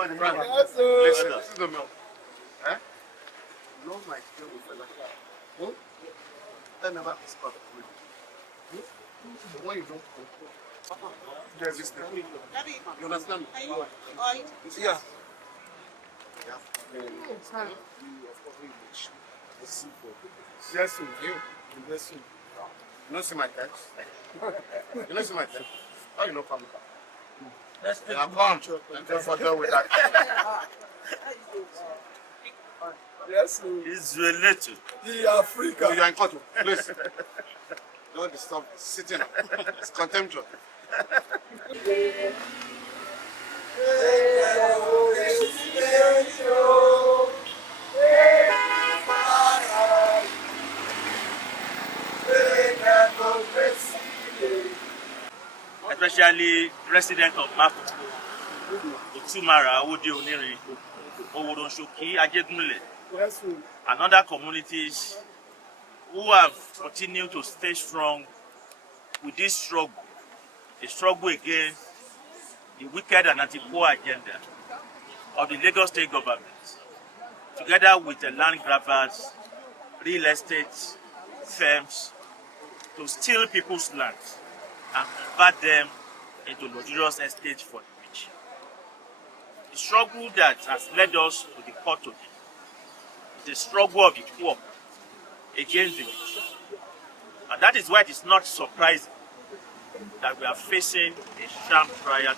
with the man. Listen, this is the milk. Eh? No, my skill with Falana. Tell me about this part. The one you don't control. There's this thing. You understand? Yeah. Yes, you. Yes, you. You don't see my text? You don't see my text? How you know family? I'm come. I'm further with that. Yes, It's related. the Africa. You are in court, please. Don't disturb sitting up. It's contemptuous. Especially resident of Maroko, Otumara, Onirin, Oworonsoki, Ajegunle, and other communities who have continued to stay strong with this struggle, a struggle against the wicked and anti-poor agenda of the Lagos state government, together with the land grabbers, real estate firms, to steal people's lands and convert them into luxurious estates for the rich. The struggle that has led us to the court today is the struggle of the poor against the rich. And that is why it is not surprising that we are facing a sham trial.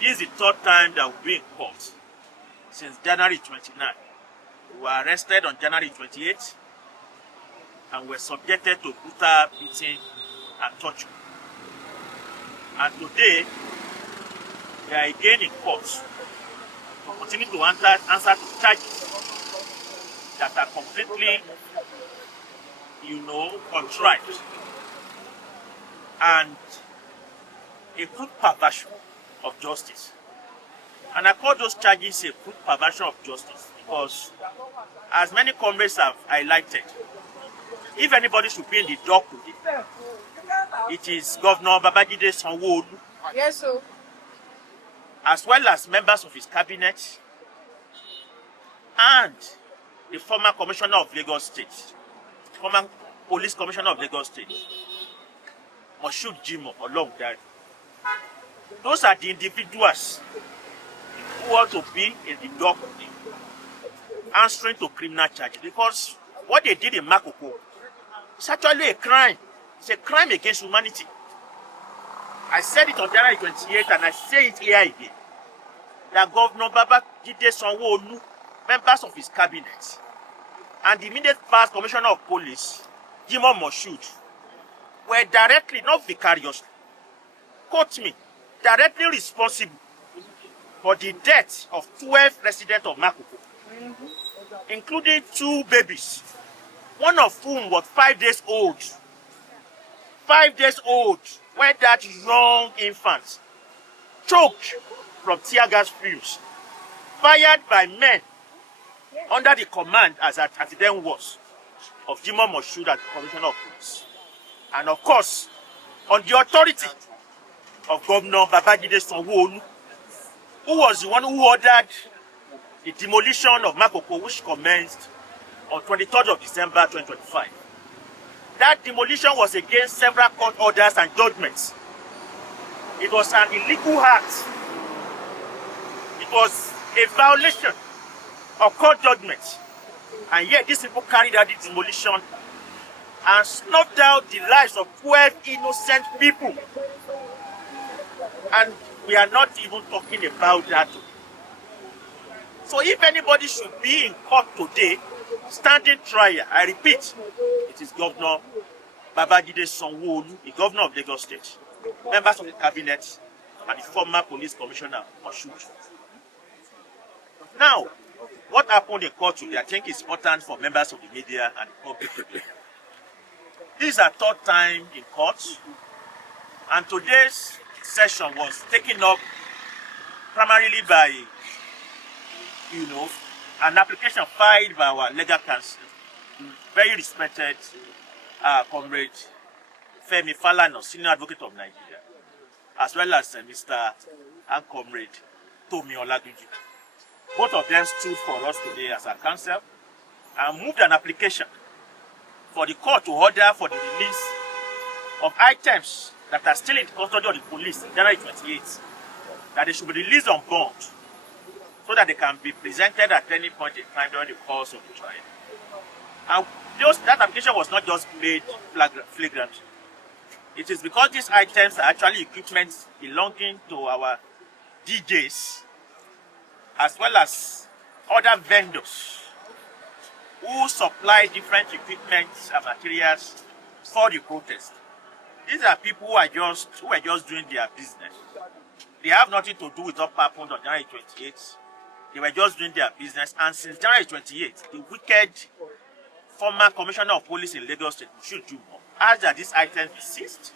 This is the third time that we've been in court since January 29. We were arrested on January 28 and were subjected to brutal beating and torture. And today, we are again in court to continue to answer to charges that are completely, contrived and a crude perversion of justice. And I call those charges a crude perversion of justice because, as many comrades have highlighted, if anybody should be in the dock today, it is Governor Babajide Sanwo-Olu, Yes, sir. as well as members of his cabinet and the former commissioner of Lagos State, former police commissioner of Lagos State, Moshood Jimoh Olawale. Those are the individuals who ought to be in the dock answering to criminal charges, because what they did in Maroko is actually a crime. It's a crime against humanity. I said it on January 28 and I say it here again. That Governor Babajide Sanwo-Olu, members of his cabinet, and the immediate past commissioner of police, Jimoh Moshood, were directly, not vicariously, quote me, directly responsible for the death of 12 residents of Maroko, including 2 babies, one of whom was 5 days old. 5 days old, when that young infant choked from tear gas fumes fired by men under the command, as it then was, of Jimoh Moshood as Commissioner of Police. And of course, on the authority of Governor Babajide Sanwo-Olu, who was the one who ordered the demolition of Maroko, which commenced on 23rd of December 2025. That demolition was against several court orders and judgments. It was an illegal act. It was a violation of court judgments. And yet these people carried out the demolition and snuffed out the lives of 12 innocent people. And we are not even talking about that. So if anybody should be in court today, standing trial, I repeat, it is Governor Babajide Sanwo-Olu, the governor of Lagos State, members of the cabinet, and the former police commissioner, Moshood. Now, what happened in court today, I think is important for members of the media and the public. This is our third time in court, and today's session was taken up primarily by, an application filed by our legal counsel, very respected Comrade Falana, senior advocate of Nigeria, as well as Mr. and Comrade Tomi Oladuji. Both of them stood for us today as our counsel and moved an application for the court to order for the release of items that are still in custody of the police January 28th, that they should be released on bond so that they can be presented at any point in time during the course of the trial. And that application was not just made flagrant. It is because these items are actually equipment belonging to our DJs as well as other vendors who supply different equipment and materials for the protest. These are people who are just doing their business. They have nothing to do with what happened on January 28th. They were just doing their business, and since January 28th, the wicked former commissioner of police in Lagos State, Moshood, asked that these items be seized.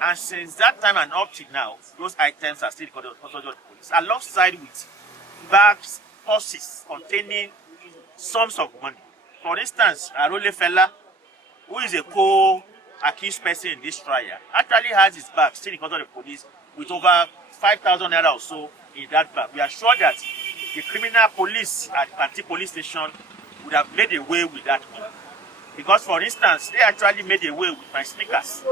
And since that time and up till now, those items are still in custody of the police, alongside with bags, purses containing sums of money. For instance, Iroele fella, who is a co-accused person in this trial, actually has his bag still in custody of the police with over 5,000 naira or so in that bag. We are sure that the criminal police at Panti police station would have made away with that money. Because, for instance, they actually made away with my sneakers.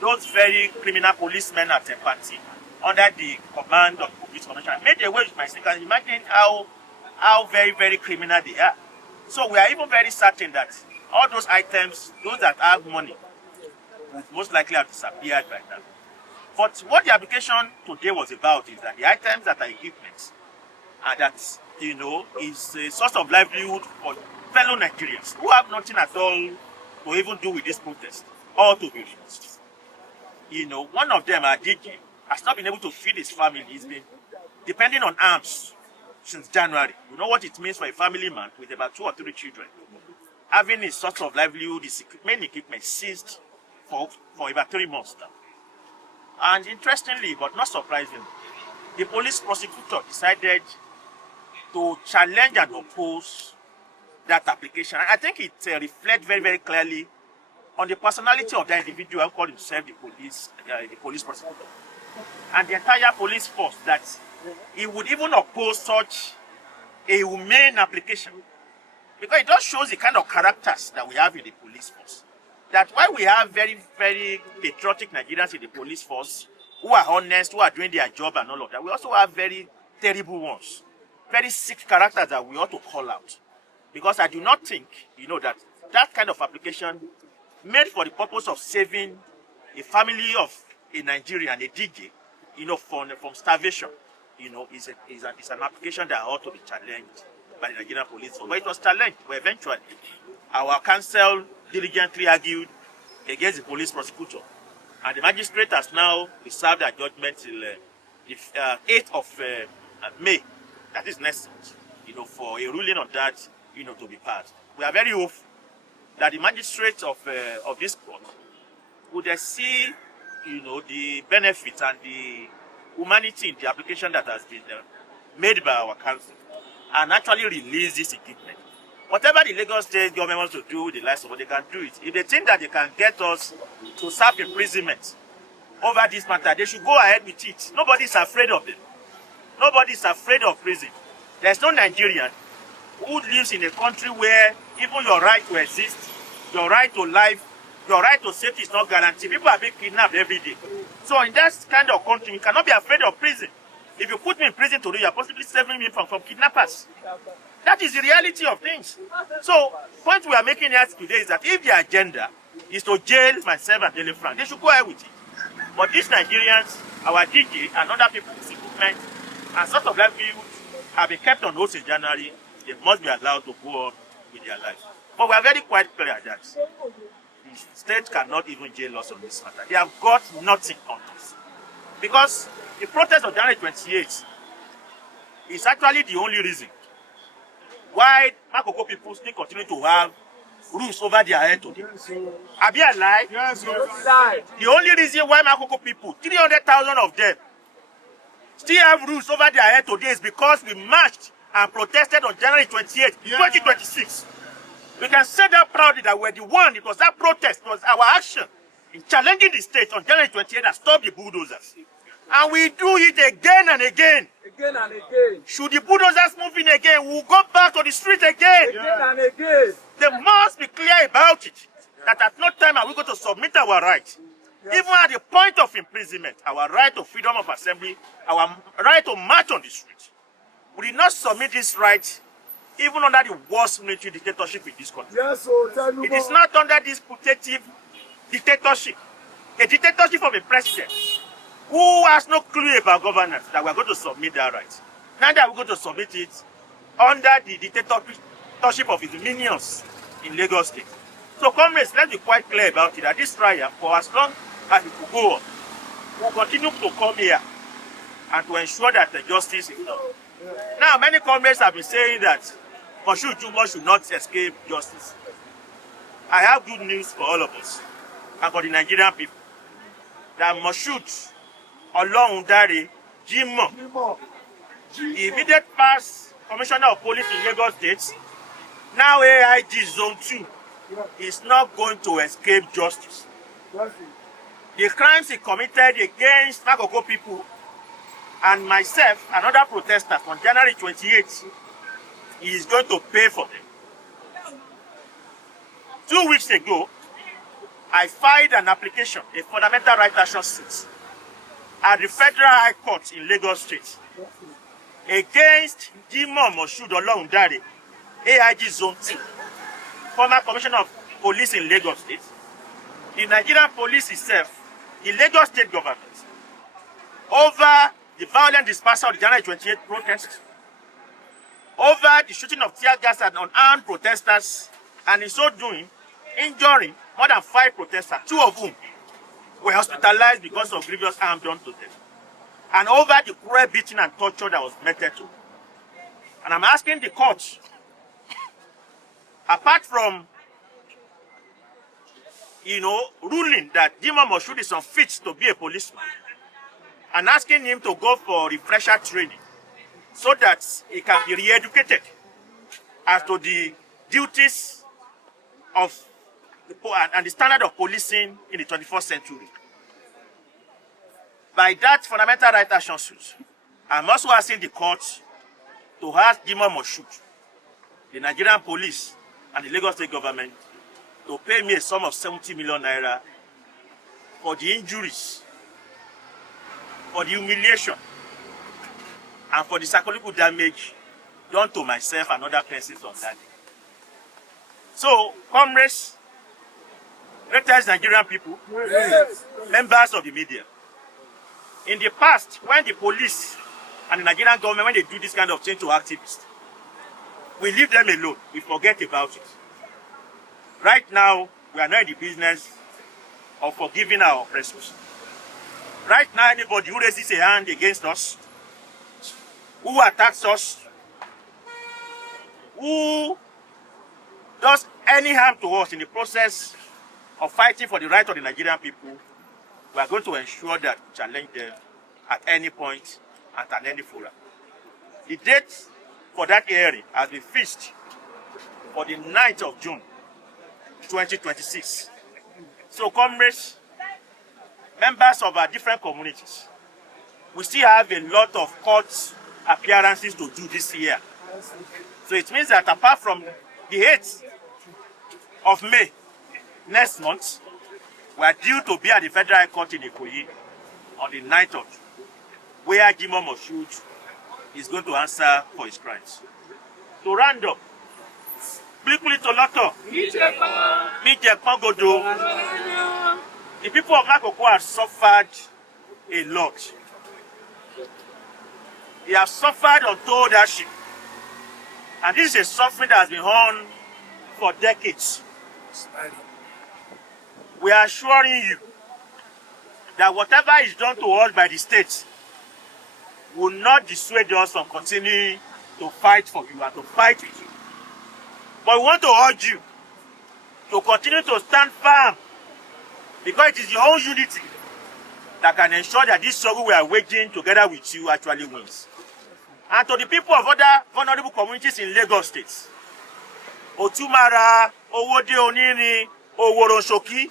Those very criminal policemen at Panti, under the command of the police commissioner, made away with my sneakers. Imagine how very, very criminal they are. So we are even very certain that all those items, those that have money, would most likely have disappeared by now. But what the application today was about is that the items that are equipment, and that, is a source of livelihood for fellow Nigerians who have nothing at all to even do with this protest or to be released. One of them, AIG, has not been able to feed his family. He's been depending on arms since January. You know what it means for a family man with about 2 or 3 children, having his source of livelihood, his main equipment seized for about 3 months now. And interestingly, but not surprisingly, the police prosecutor decided to challenge and oppose that application. And I think it reflects very, very clearly on the personality of that individual who called himself the police prosecutor, and the entire police force, that he would even oppose such a humane application. Because it just shows the kind of characters that we have in the police force. That while we have very, very patriotic Nigerians in the police force, who are honest, who are doing their job and all of that, we also have very terrible ones, very sick characters that we ought to call out. Because I do not think, that kind of application made for the purpose of saving a family of a Nigerian, a DJ, from starvation, is an application that ought to be challenged by the Nigerian police force. But it was challenged, but eventually our counsel diligently argued against the police prosecutor, and the magistrate has now reserved their judgment till the 8th of May, that is next month, for a ruling on that, to be passed. We are very hopeful that the magistrate of this court would see, the benefit and the humanity in the application that has been made by our counsel, and actually release this equipment. Whatever the Lagos State government wants to do with the lives of, they can do it. If they think that they can get us to serve imprisonment over this matter, they should go ahead with it. Nobody is afraid of them. Nobody is afraid of prison. There's no Nigerian who lives in a country where even your right to exist, your right to life, your right to safety is not guaranteed. People are being kidnapped every day. So in that kind of country, we cannot be afraid of prison. If you put me in prison today, you're possibly saving me from kidnappers. That is the reality of things. So, the point we are making here today is that if the agenda is to jail myself and Daily Frank, they should go ahead with it. But these Nigerians, our DJ and other people's equipment and sort of livelihood have been kept on hold since January. They must be allowed to go on with their lives. But we are very quite clear that the state cannot even jail us on this matter. They have got nothing on us. Because the protest of January 28th is actually the only reason why Maroko people still continue to have roofs over their head today. Are they alive? Yes, yes. The only reason why Maroko people, 300,000 of them, still have roofs over their head today is because we marched and protested on January 28th, 2026. We can say that proudly that we're the one, it was that protest, it was our action in challenging the state on January 28th that stopped the bulldozers. And we do it again and again. Again and again. Should the bulldozers move in again, we'll go back to the street again. Again and again. They must be clear about it. That at no time are we going to submit our rights. Even at the point of imprisonment, our right to freedom of assembly, our right to march on the street. We did not submit this right even under the worst military dictatorship in this country. Yes, so tell me It is not under this putative dictatorship, a dictatorship of a president who has no clue about governance, that we are going to submit that right. Neither are we going to submit it under the dictatorship of his minions in Lagos State. So, comrades, let's be quite clear about it, that this trial, for as long as it will go on, will continue to come here and to ensure that the justice is done. Now, many comrades have been saying that Moshood Jimoh should not escape justice. I have good news for all of us and for the Nigerian people, that Moshood, Oluwade, Jimoh, the immediate past Commissioner of Police in Lagos State, now AIG Zone 2, is not going to escape justice. The crimes he committed against Maroko people and myself and other protesters on January 28th, he is going to pay for them. 2 weeks ago, I filed an application, a fundamental right action suit, at the Federal High Court in Lagos State against Jimoh Moshood Oluwade, AIG Zone 2, former Commissioner of Police in Lagos State, the Nigerian police itself, the Lagos State government, over the violent dispersal of the January 28th protest, over the shooting of tear gas at unarmed protesters, and in so doing, injuring more than 5 protesters, 2 of whom were hospitalized because of grievous harm done to them, and over the cruel beating and torture that was meted to them. And I'm asking the court, apart from, ruling that Jimoh Moshood is unfit to be a policeman, and asking him to go for refresher training so that he can be re-educated as to the duties of and the standard of policing in the 21st century. By that fundamental right action suit, I'm also asking the court to ask Jimoh Moshood, the Nigerian police, and the Lagos State government to pay me a sum of 70 million naira for the injuries, for the humiliation, and for the psychological damage done to myself and other persons on that day. So, comrades, greatest Nigerian people, yes, members of the media, in the past, when the police and the Nigerian government, when they do this kind of thing to activists, we leave them alone, we forget about it. Right now, we are not in the business of forgiving our oppressors. Right now, anybody who raises a hand against us, who attacks us, who does any harm to us in the process of fighting for the right of the Nigerian people, we are going to ensure that we challenge them at any point and at any forum. The date for that hearing has been fixed for the 9th of June, 2026. So, comrades, members of our different communities, we still have a lot of court appearances to do this year. So it means that apart from the 8th of May next month, we are due to be at the Federal Court in Ikoyi on the 9th of June, where Jimoh Moshood is going to answer for his crimes. To round up, quickly to Lotto, the people of Maroko have suffered a lot. They have suffered untold hardship. And this is a suffering that has been on for decades. We are assuring you that whatever is done to us by the state will not dissuade us from continuing to fight for you and to fight with you. But we want to urge you to continue to stand firm, because it is your own unity that can ensure that this struggle we are waging together with you actually wins. And to the people of other vulnerable communities in Lagos State, Otumara, Owode Onini, Oworonsoki,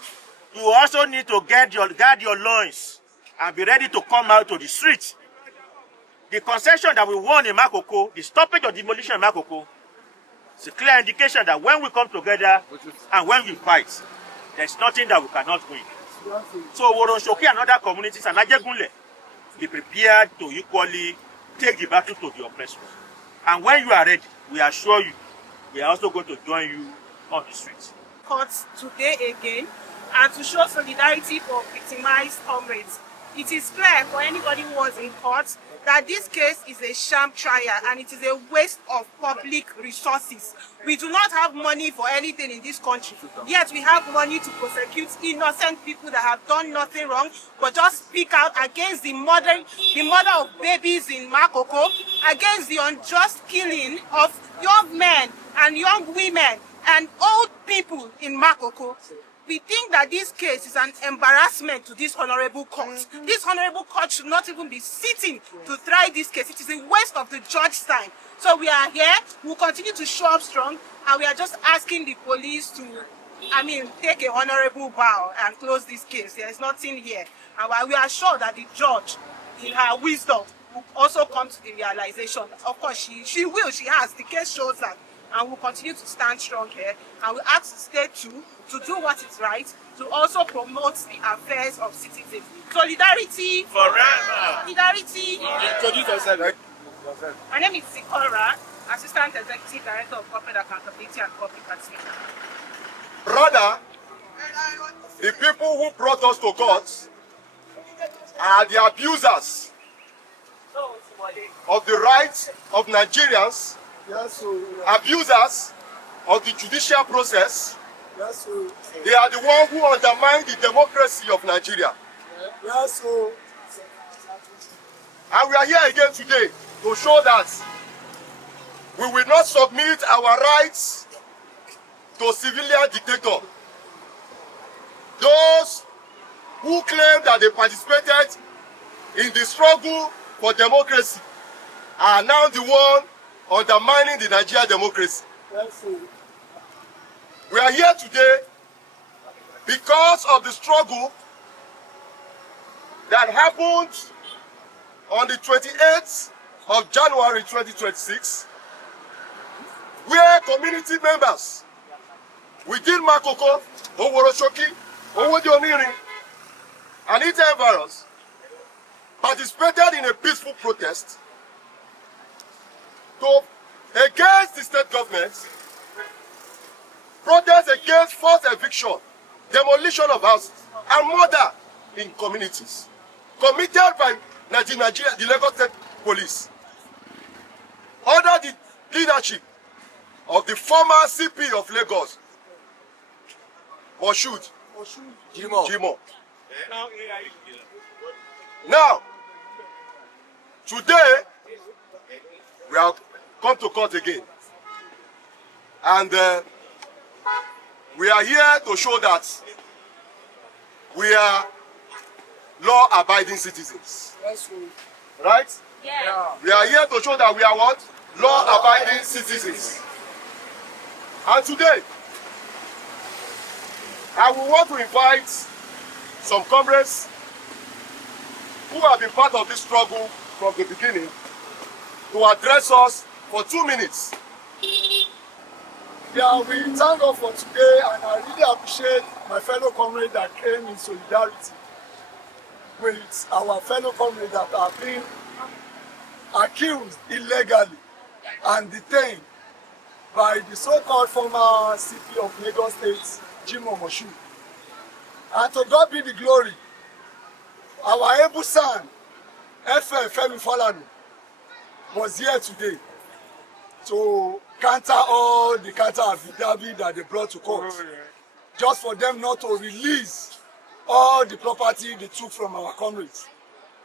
you also need to guard your loins and be ready to come out to the street The concession that we won in Maroko, the stoppage of demolition in Maroko, is a clear indication that when we come together and when we fight, there's nothing that we cannot win. So Oworonsoki and other communities and Ajegunle, be prepared to equally take the battle to the oppressors. And when you are ready, we assure you, we are also going to join you on the streets. Courts today again, and to show solidarity for victimized comrades. It is clear for anybody who was in court that this case is a sham trial and it is a waste of public resources. We do not have money for anything in this country, yet we have money to prosecute innocent people that have done nothing wrong, but just speak out against the murder of babies in Maroko, against the unjust killing of young men and young women and old people in Maroko. We think that this case is an embarrassment to this honorable court. This honorable court should not even be sitting to try this case. It is a waste of the judge's time. So we are here, we will continue to show up strong, and we are just asking the police to, take a honorable bow and close this case. There is nothing here. And we are sure that the judge, in her wisdom, will also come to the realization. Of course, she will, she has. The case shows that. And we'll continue to stand strong here. And we ask the state to do what is right, to also promote the affairs of citizens. Solidarity forever. Solidarity. Introduce yourself. My name is Sikora, Assistant Executive Director of Corporate Accountability and Public Administration. Brother, the people who brought us to court are the abusers of the rights of Nigerians, abusers of the judicial process. They are the ones who undermine the democracy of Nigeria. And we are here again today to show that we will not submit our rights to civilian dictator. Those who claim that they participated in the struggle for democracy are now the one undermining the Nigerian democracy. We are here today because of the struggle that happened on the 28th of January 2026, where community members within Maroko, Oworonsoki, Owodioniri, and its environs participated in a peaceful protest against the state government, protest against forced eviction, demolition of houses, and murder in communities committed by Nigeria, the Lagos State Police, under the leadership of the former CP of Lagos, Moshood, Jimoh. Now, today, we have come to court again. And we are here to show that we are law-abiding citizens. Right? Yeah. We are here to show that we are what? Law-abiding citizens. And today, I will want to invite some comrades who have been part of this struggle from the beginning to address us for 2 minutes. Yeah, we thank God for today, and I really appreciate my fellow comrades that came in solidarity with our fellow comrades that have been accused illegally and detained by the so-called former CP of Lagos State, Jimoh Moshood. And to God be the glory, our able son, Falana, was here today to counter all the counter affidavit that they brought to court, just for them not to release all the property they took from our comrades.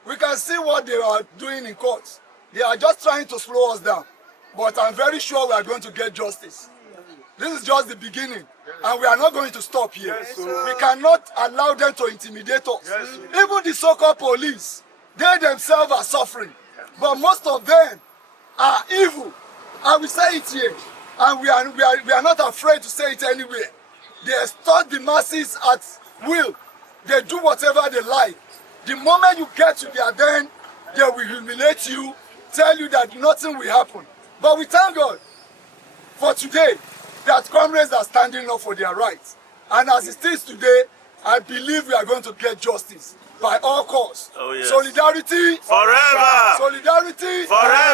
We can see what they are doing in court. They are just trying to slow us down, but I'm very sure we are going to get justice. This is just the beginning, and we are not going to stop here. We cannot allow them to intimidate us. Even the so-called police, they themselves are suffering, but most of them are evil. I will say it here, and we are not afraid to say it anywhere. They extort the masses at will. They do whatever they like. The moment you get to their den, they will humiliate you tell you that nothing will happen. But we thank God for today that comrades are standing up for their rights. And as it is today, I believe we are going to get justice by all costs. Oh, yes. Solidarity Forever! Solidarity Forever!